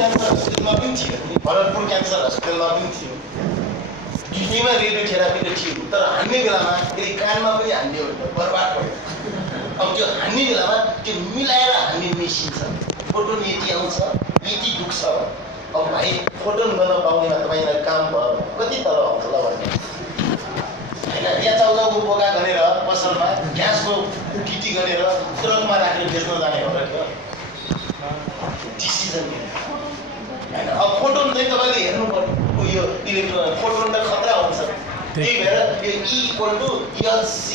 Cancer हस्पिटलमा पनि थियो, भरतपुर क्यान्सर हस्पिटलमा पनि थियो, दुईटैमा रेडियोथेरापी त थियो। तर हान्ने बेलामा यदि कानमा पनि हान्ने हो भने बर्बाद भयो। अब त्यो हान्ने बेलामा त्यो मिलाएर हान्ने मेसिन छ, फोटोन यति आउँछ, यति दुख्छ। अब भाइ फोटोन गर्न पाउनेमा तपाईँलाई काम भयो, कति तल आउँछ ल भन्ने होइन। यहाँ चाउचाउको बोका गरेर पसलमा ग्यासको किटी गरेर ट्रकमा राखेर बेच्न जाने हो र क्या डिसिजन होइन। अब फोटोन चाहिँ तपाईँले हेर्नु पर्यो, यो इलेक्ट्रोनिक फोटोन त खतरा हुन्छ। त्यही भएर यो E=LC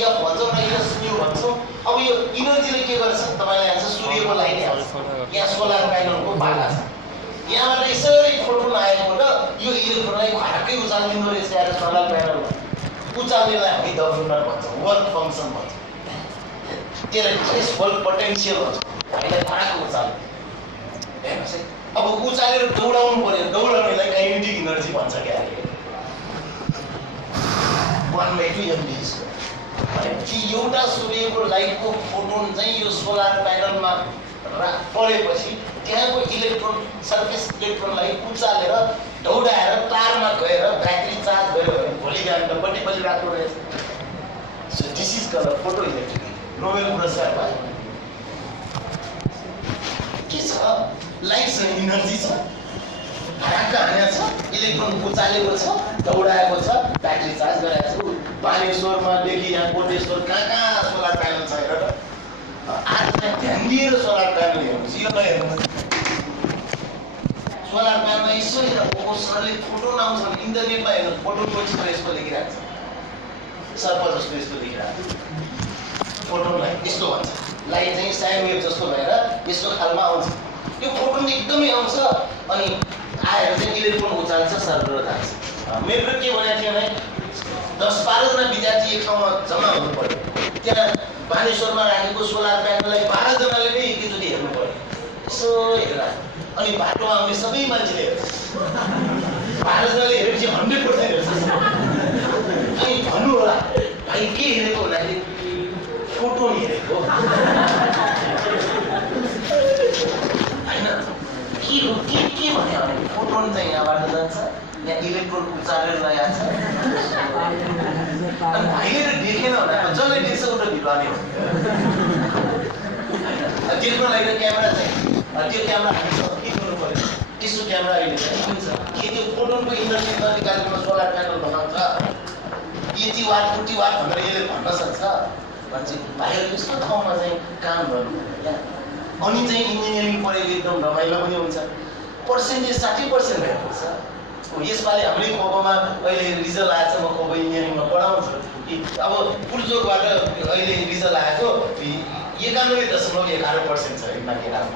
F भन्छौँ र SU भन्छौँ। अब यो इनर्जीले के गर्छ तपाईँलाई आउँछ सूर्यको लाइट आउँछ, यहाँ सोलर प्यानलको बाला छ, यहाँबाट यसरी फोटोन आएको र यो इलेक्ट्रोनलाई घरकै उचालिदिँदो रहेछ यार सोलर प्यानलमा। उचाल्नेलाई हामी डब्लुनर भन्छौँ, वर्क फङ्सन भन्छौँ, त्यसलाई थ्रेसहोल्ड पोटेन्सियल भन्छ। हामीलाई घरको उचाल्ने हेर्नुहोस् है। अब उचालेर दौडाउनु पर्यो, दौडाउनेलाई काइनेटिक इनर्जी भन्छ क्या अरे 1/2 mv²। कि एउटा सूर्यको लाइटको फोटोन चाहिँ यो सोलर प्यानलमा परेपछि त्यहाँको इलेक्ट्रोन सर्फेस इलेक्ट्रोनलाई उचालेर दौडाएर तारमा गएर ब्याट्री चार्ज गऱ्यो भने भोलि बिहान त बत्ती बलिरहेको रहेछ। So this is called photoelectric. Nobel पुरस्कार पायो। के छ लाइट छ, इनर्जी छ, ढाका हानेको छ, इलेक्ट्रोन उचालेको छ, दौडाएको छ, ब्याट्री चार्ज गराएको छ। बानेश्वरमादेखि यहाँ कोटेश्वर कहाँ सोलर प्यानल छ हेर। आजलाई ध्यान दिएर सोलर प्यानल हेर्नुहोस्, यो नहेर्नुहोस्। सोलर प्यानलमा यसो हेर सरले फोटोन आउँछ भने इन्टरनेटमा हेर्नुहोस्, फोटोनको चित्र यस्तो लेखिरहेको छ, सर्प जस्तो यस्तो लेखिरहेको छ। फोटोनलाई यस्तो भन्छ, लाइट चाहिँ साइन वेभ जस्तो भएर यस्तो खालमा आउँछ। यो फोटोन एकदमै आउँछ अनि आएर चाहिँ इलेक्ट्रोन उचाल्छ, सर्भर जान्छ। मेरो के भनेको थियो भने 10-12 जना विद्यार्थी एक ठाउँमा जम्मा हुनु पर्यो। त्यहाँ बानेश्वरमा राखेको सोलर प्यानललाई 12 जनाले नै एकैचोटि हेर्नु पर्यो। यसो हेरेर अनि बाटोमा आउने सबै मान्छेले हेर्छ। 12 जनाले हेरेपछि 100% हेर्छ। अनि भन्नु होला भाइ के हेरेको भन्दाखेरि फोटोन हेरेको होइन। के भन्यो भने फोटोन चाहिँ यहाँबाट जान्छ, यहाँ इलेक्ट्रोन उचालेर ल्याएको छ। अनि भाइले त देखेन भने जसले देख्छ उता भित्राउने हो। देख्नलाई त क्यामेरा चाहिँ त्यो क्यामेरा हान्छ, के गर्नु पर्यो त्यसो क्यामेरा अहिले हुन्छ। के त्यो फोटोनको इन्डस्ट्री निकालेको सोलर प्यानल बनाउँछ, यति वाट उति वाट भनेर यसले भन्न सक्छ। मान्छे भाइहरू यस्तो ठाउँमा चाहिँ काम गर्नु पर्यो। अनि चाहिँ इन्जिनियरिङ पढेको एकदम रमाइलो पनि हुन्छ। पर्सेन्टेज 60% भएको छ। यसपालि हाम्रै खोपमा अहिले रिजल्ट आएछ, म खोप इन्जिनियरिङमा पढाउँछु। अब पुर्जोकबाट अहिले रिजल्ट आएको 91.11% छ माथिबाट।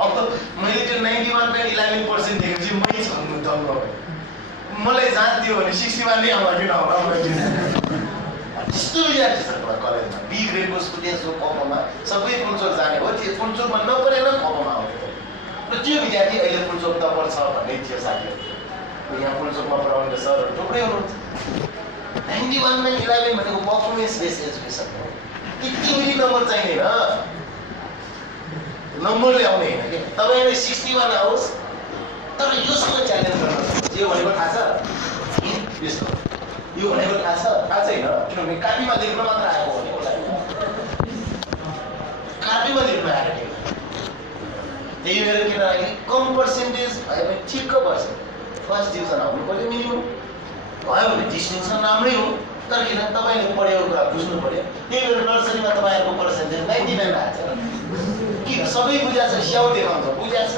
अब मैले त्यो 91.11% देखेपछि मै छन्नु दङ्ग भयो। मलाई जाँच दियो भने 61 नै आउँला किन होला। त्यस्तो विद्यार्थी छ कलेजमा, बी ग्रेडको स्टुडेन्ट्सको खोपमा सबै पुल्चोक जाने हो। त्यो पुल्चोकमा नपरेन खोपमा आउने र त्यो विद्यार्थी अहिले पुल्चोक त पढ्छ भन्ने थियो साथीहरू। यहाँ पुल्चोकमा पढाउने सरहरू थुप्रै हुनुहुन्छ। 91/11 भनेको पर्फर्मेन्स बेस एजुकेसन हो। त्यति पनि नम्बर चाहिँदैन, नम्बर ल्याउने होइन कि तपाईँले 61 आओस्। तर यसको च्यालेन्ज गर्न सक्छ। यो भनेको थाहा छ, यस्तो यो भनेको थाहा छ, थाहा छैन। किनभने कापीमा लेख्न मात्र आएको हो होला, कापीमा लेख्न आएको थियो। त्यही भएर किनभने कम पर्सेन्टेज भयो भने ठिक्क पर्छ। फर्स्ट डिभिजन आउनु पर्यो मिनिमम, भयो भने डिस्टिङसन राम्रै हो। तर किन तपाईँले पढेको कुरा बुझ्नु पर्यो। त्यही भएर नर्सरीमा तपाईँहरूको पर्सेन्टेज 99 आएको छ। किन सबै बुझाएको छ, स्याउ देखाउँछ बुझाएको छ,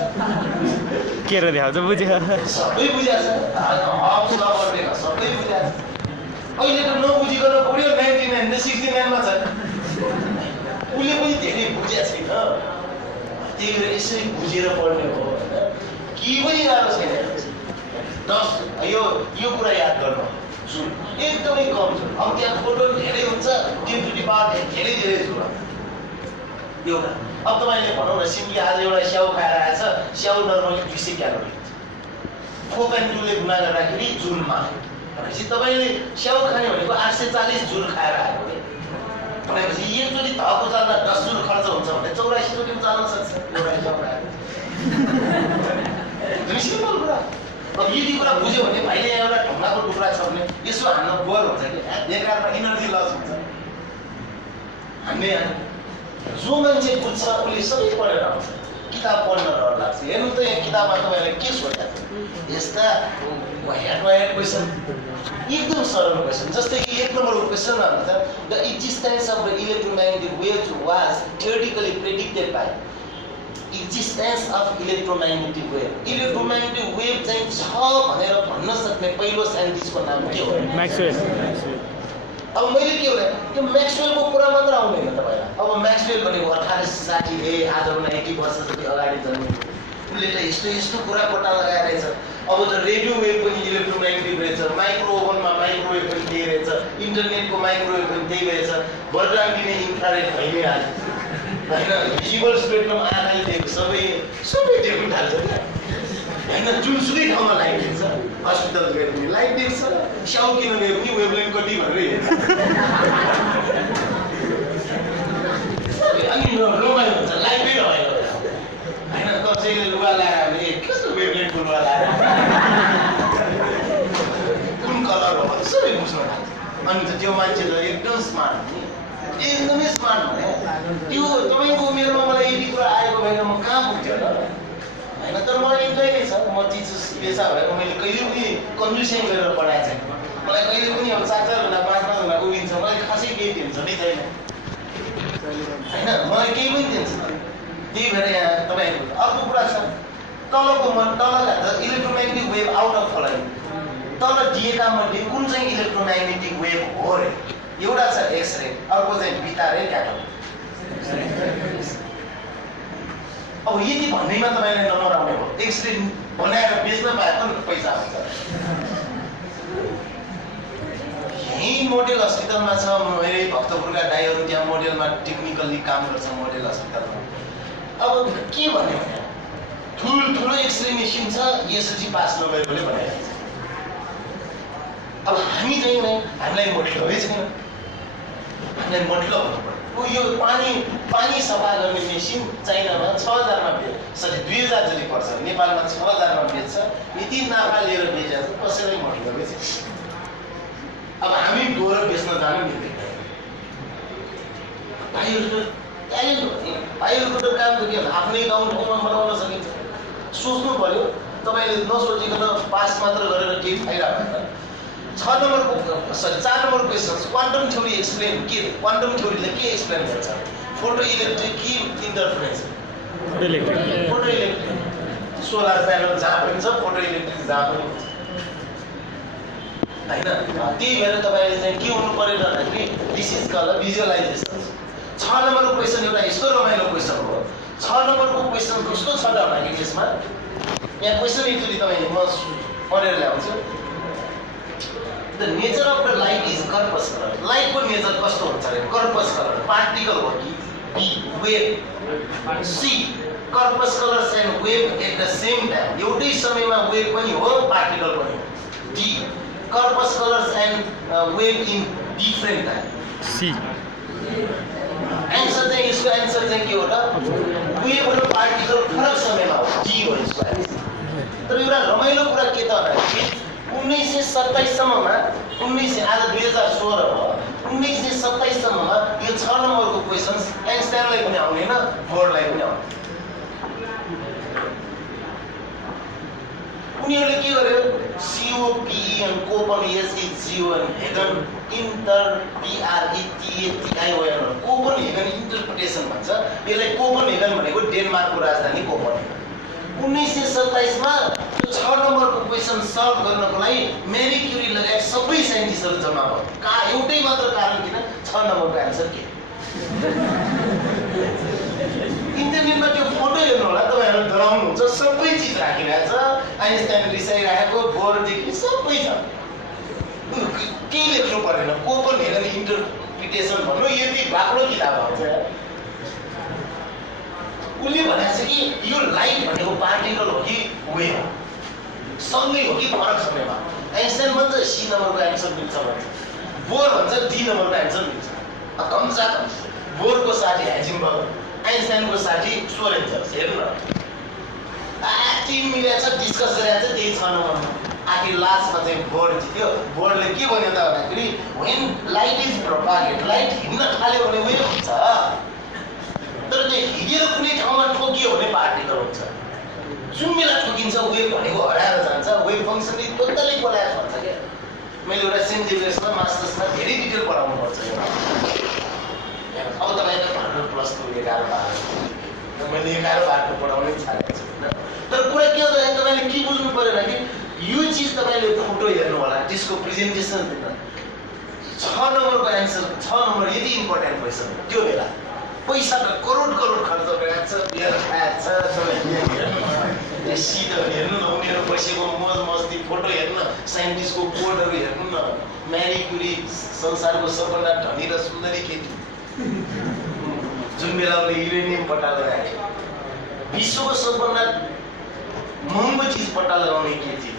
के र देखाउँछ बुझ्यो, सबै बुझाएको छ, सबै बुझाएको छ। अहिले त नबुझिकन पढ्यो 99 त 69 मा छ। उसले पनि धेरै बुझेको छैन। त्यही भएर यसरी बुझेर पढ्ने हो होइन। के पनि गाह्रो छैन। यो कुरा याद गर्नु, जुन एकदमै कम छ। अब त्यहाँ फोटो धेरै हुन्छ, 10 to the power धेरै जुन एउटा। अब तपाईँले भनौँ न सिम्पली आज एउटा स्याउ खाएर आएछ, स्याउ नर्मली 200 क्यालोरी हुन्छ। 4.2 ले गुणा गर्दाखेरि जुलमा भनेपछि तपाईँले स्याउ खाने भनेको 840 जुल खाएर आएको हो भनेपछि एकचोटि धक्को चाल्दा 10 जुल खर्च हुन्छ भने 84 चोटि चाल्न सक्छ एउटा स्याउ। अब यदि कुरा बुझ्यो भने भाइले एउटा ढुङ्गाको टुक्रा छ भने यसो हान्न बोर हुन्छ कि बेकारमा इनर्जी लस हुन्छ हान्ने जो मान्छे बुझ्छ उसले सबै पढेर आउँछ किताब पढ्न डर लाग्छ हेर्नु त यहाँ किताबमा तपाईँले के सोचेको छ यस्ता ह्याड क्वेसन एकदम सरल क्वेसन जस्तै कि 1 नम्बरको क्वेसनमा भन्छ the existence of the electromagnetic waves was theoretically predicted by existence of electromagnetic wave electromagnetic wave चाहिँ छ भनेर भन्न सक्ने पहिलो साइन्टिस्टको नाम के हो म्याक्सवेल अब मैले के भने त्यो म्याक्सवेलको कुरा मात्र आउँदैन तपाईँलाई अब म्याक्सवेल भनेको 1860 आजभन्दा 80 वर्ष जति अगाडि जन्मेको उसले त यस्तो कुरा कोटा लगाएर रहेछ अब त रेडियो वेभ पनि इलेक्ट्रोम्याग्नेटिक रहेछ माइक्रोवेभमा माइक्रोवेभ पनि त्यही रहेछ इन्टरनेटको माइक्रोवेभ पनि त्यही रहेछ वरदान दिने इन्फ्रारेड भइहाल्छ होइन भिजुअल स्पेक्ट्रम आँखाले देख्छ सबै देख्नु थाल्छ क्या होइन जुनसुकै ठाउँमा लाइट देख्छ हस्पिटल गएर पनि लाइट देख्छ स्याउ किन गए पनि वेभलेन्थ कति भनेर हेर्छ अनि रमाइलो हुन्छ लाइटै रमाइलो होइन कसैले लुगा लगाएर भने कस्तो वेभलेन्थको लुगा लगाएर कुन कलर हो सबै बुझ्न थाल्छ अनि त त्यो मान्छे त एकदम स्मार्ट एकदमै स्मार्ट भने त्यो तपाईँको उमेरमा मलाई यति कुरा आएको भएन म कहाँ पुग्थ्यो होला होइन तर मलाई इन्जोय नै छ म टिचर्स पेसा भएर मैले कहिले पनि कन्फ्युजन गरेर पढाएको छैन मलाई कहिले पनि अब 4-4 घन्टा 5-5 घन्टा उभिन्छ मलाई खासै केही टेन्सन नै छैन होइन मलाई केही पनि टेन्सन छैन त्यही भएर यहाँ तपाईँहरूको अर्को कुरा छ तलका त electromagnetic wave out of following तल दिएका मध्ये कुन चाहिँ इलेक्ट्रोम्याग्नेटिक वेभ हो रे एउटा छ एक्सरे अर्को चाहिँ बिटा रे क्याथोड अब यति भन्दैमा तपाईँलाई नम्बर आउने भयो एक्सरे बनाएर बेच्न पाए पनि पैसा हुन्छ यही मोडेल हस्पिटलमा छ मेरो भक्तपुरका दाइहरू त्यहाँ मोडेलमा टेक्निकल्ली काम गर्छ मोडेल हस्पिटलमा अब के भन्यो भने ठुलो एक्सरे मेसिन छ एसएलसी पास नगरेकोले बनाइरहेको छ अब हामी चाहिँ हामीलाई मतलब छैन हामीलाई मतलब हुनुपर्छ यो पानी सफा गर्ने मेसिन चाइनामा 6000 मा बेच्छ सरी 2000 जति पर्छ नेपालमा 6000 मा बेच्छ यति नाफा लिएर बेचेछ कसैलाई मतलब छैन अब हामी गएर बेच्न जानु मिल्दैन भाइहरुको ट्यालेन्ट हो नि भाइहरुको त काम त के हो आफ्नै गाउँ ठाउँमा बनाउन सकिन्छ सोच्नु पर्यो तपाईले नसोचिकन पास मात्र गरेर केही फाइदा भएन 4 number question quantum theory explain के क्वान्टम थ्योरीले के एक्सप्लेन गर्छ फोटो इलेक्ट्रिक की interference photo electric solar panel जहाँ पनि छ फोटो इलेक्ट्रिक जहाँ पनि छ हैन त्यही भएर तपाईले चाहिँ के हुनु पर्यो भन्दाखेरि दिस इज कल्ड भिजुअलाइजेसन 6 नम्बरको क्वेशन एउटा यस्तो रमाइलो क्वेशन हो 6 नम्बरको क्वेशन कस्तो छ त भन्दाखेरि यसमा यहाँ क्वेशन एक्चुअली तपाईले म पढेर ल्याउँछु The nature of the light is corpuscular. Light को nature कस्तो हुन्छ रे corpuscular particle हो कि B wave C corpuscular and wave at the same time एउटै समयमा wave पनि हो particle पनि हो D corpuscular and wave in different time C answer चाहिँ यसको आन्सर चाहिँ के हो त wave र particle फरक समयमा हो D हो यसको आन्सर तर एउटा रमाइलो कुरा के त भन्दाखेरि 1927 सम्ममा 19 आज 2016 हो 1927 सम्ममा यो 6 नम्बरको क्वेशन्स आइन्स्टाइनलाई पनि आउँदैन बोर्डलाई पनि आउँदैन उनीहरूले के गर्यो COPEN Copenhagen Hagin interpretation Copenhagen interpretation भन्छ यसलाई कोपनहेगन भनेको डेनमार्कको राजधानी कोपनहेगन 1927 मा 6 नम्बरको क्वेशन सल्भ गर्नको लागि मेरी क्युरी लगायत सबै साइन्टिस्टहरु जम्मा भयो एउटै मात्र कारण किन 6 नम्बरको आन्सर के इन्टरनेटमा त्यो फोटो हेर्नु होला तपाईहरु डराउनु हुन्छ सबै चीज राखिरहेछ आइन्स्टाइन रिसाइरहेको बोर्डदेखि सबै छ के लेख्नु पर्दैन कोपनहेगन इन्टरप्रिटेसन भन्नु यति बाक्लो किताब आउँछ उले भनेछ कि यो लाइट भनेको पार्टिकल हो कि वेभ सँगै हो कि फरक समयमा आइन्स्टाइन भन्छ सी नम्बरको आन्सर मिल्छ भन्छ बोर भन्छ डी नम्बरको आन्सर मिल्छ कमसा बोरको साथी हाइजेनबर्ग आइन्स्टाइनको साथी सोरेन्जर्स हेर्नु न टिम मिलेको छ डिस्कस गरेको छ त्यही 6 नम्बरमा आखिर लास्टमा चाहिँ बोर्ड जित्यो बोर्डले के भन्यो त भन्दाखेरि when light is propagated light हिँड्न थाल्यो भने वेभ हुन्छ तर त्यो हिँडेर कुनै ठाउँमा ठोकियो भने पार्टिकल हुन्छ जुन बेला ठोकिन्छ वेभ भनेको हराएर जान्छ wave function is totally collapse भन्छ क्या मैले एउटा सेन्ट जेभियर्समा मास्टर्समा धेरै डिटेल पढाउनु पर्छ अब तपाईँले भन्नु प्लस 2 11 12 मैले 11 12 पढाउनै छाडेको छु तर कुरा के हो त तपाईँले के बुझ्नु परेन कि यो चिज तपाईँले फोटो हेर्नु होला त्यसको प्रेजेन्टेसन दिन 6 नम्बरको एन्सर 6 नम्बर यति इम्पोर्टेन्ट क्वेसन त्यो बेला पैसा त करोड खर्च गरेको छ बियर खाएको छ सिटहरू हेर्नु न उनीहरू बसेको मज मस्ती फोटो हेर्नु साइन्टिस्टको कोडहरू हेर्नु न म्यारी क्युरी संसारको सबभन्दा धनी र सुन्दरी केटी जुन बेला उनले युरेनियम पट्टा लगाए विश्वको सबभन्दा महँगो चिज पट्टा लगाउने के चिज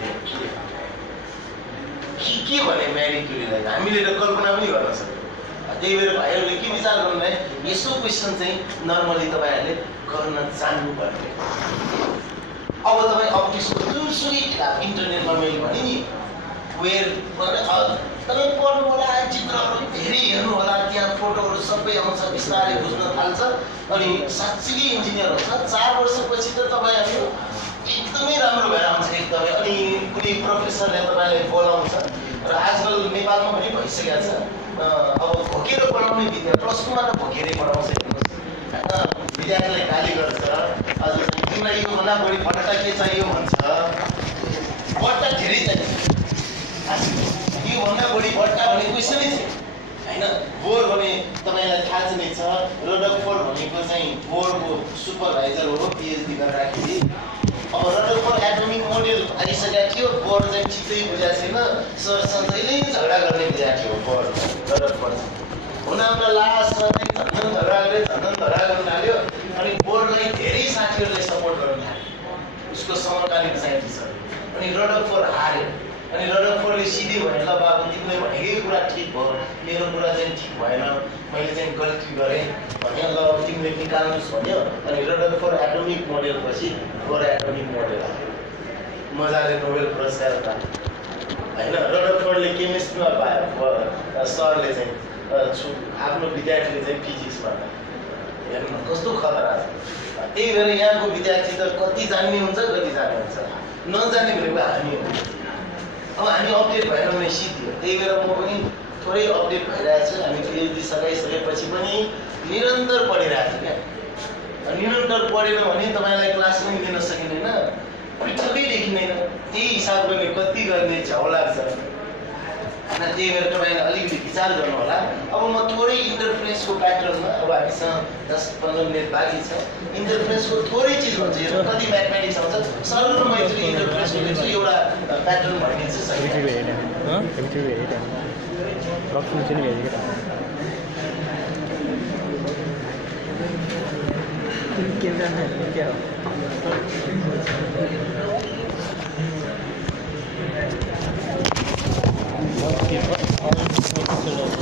के भने म्यारी क्युरीलाई हामीले त कल्पना पनि गर्न सक्छौँ त्यही भएर भाइहरूले के विचार गर्नुभयो यसो क्वेसन चाहिँ नर्मली तपाईँहरूले गर्न जान्नुपर्ने अब तपाईँ अप्टिक्सको जुनसुकै किताब इन्टरनेटमा मैले भने नि वेयर तपाईँ पढ्नु होला चित्रहरू धेरै हेर्नु होला त्यहाँ फोटोहरू सबै आउँछ बिस्तारै बुझ्न थाल्छ अनि साँच्चीकै इन्जिनियर हुन्छ 4 वर्षपछि त तपाईँहरू एकदमै राम्रो भएर आउँछ एकदमै अनि कुनै प्रोफेसरले तपाईँलाई बोलाउँछ र आजकल नेपालमा पनि भइसकेको छ अब भोकेर पढाउने विद्यार्थी प्लस 2 मा त भोकेरै पढाउँछ हेर्नुहोस् विद्यार्थीलाई गाली गर्छ हजुर तिमीलाई योभन्दा बढी बट्टा के चाहियो भन्छ बट्टा धेरै चाहिन्छ योभन्दा बढी बट्टा भन्ने क्वेसनै छैन होइन बोर भने तपाईँलाई थाहा चाहिँ छ रदरफोर्ड भनेको चाहिँ बोर्डको सुपरभाइजर हो पिएचडी गर्दाखेरि अब रदरफोर्ड एटोमिक मोडेल आइसकेको थियो बोर्ड चाहिँ ठिकै बुझाएको छैन सरसँग जहिले झगडा गर्ने विद्यार्थी हो बोर्ड रदरफोर्ड हुन लास्टमा चाहिँ झन्झन झगडा गर्न थाल्यो अनि बोर्डलाई धेरै साथीहरूले सपोर्ट गर्न थाल्यो उसको समकालीन साइन्टिस्टहरू अनि रदरफोर्ड हार्यो अनि रदरफोर्डले सिधै भने ल बाबु तिमीले भनेकै कुरा ठिक भयो मेरो कुरा चाहिँ ठिक भएन मैले चाहिँ गल्ती गरेँ भने ल तिमीले निकाल्नुहोस् भन्यो अनि रदरफोर्ड एटोमिक मोडेल पछि बोर एटोमिक मोडेल आयो मजाले नोबेल पुरस्कार पायो होइन रदरफोर्डले केमिस्ट्रीमा पायो सरले चाहिँ आफ्नो विद्यार्थीले चाहिँ फिजिक्समा हेर्नु कस्तो खतरा छ त्यही भएर यहाँको विद्यार्थी त कति जान्ने हुन्छ कति जान्ने हुन्छ नजान्ने भनेको हामी हो अब हामी अपडेट भएन भने सिद्धियो त्यही भएर म पनि थोरै अपडेट भइरहेको छु हामी पिएचडी सकाइसकेपछि पनि निरन्तर पढिरहेको छु क्या निरन्तर पढेन भने तपाईँलाई क्लास पनि दिन सकिँदैन पृथकै देखिँदैन त्यही हिसाब गर्ने कति गर्ने झ्याउ लाग्छ होइन त्यही भएर तपाईँले अलिकति विचार गर्नु होला अब म थोरै इन्टरफ्रेन्सको प्याटर्नमा अब हामीसँग 10-15 मिनट बाँकी छ इन्टरफ्रेन्सको थोरै चिज भन्छ यो कति म्याथमेटिक्स आउँछ सरल मैले इन्टरफ्रेन्सको लिन्छु एउटा प्याटर्न भनिदिन्छु सही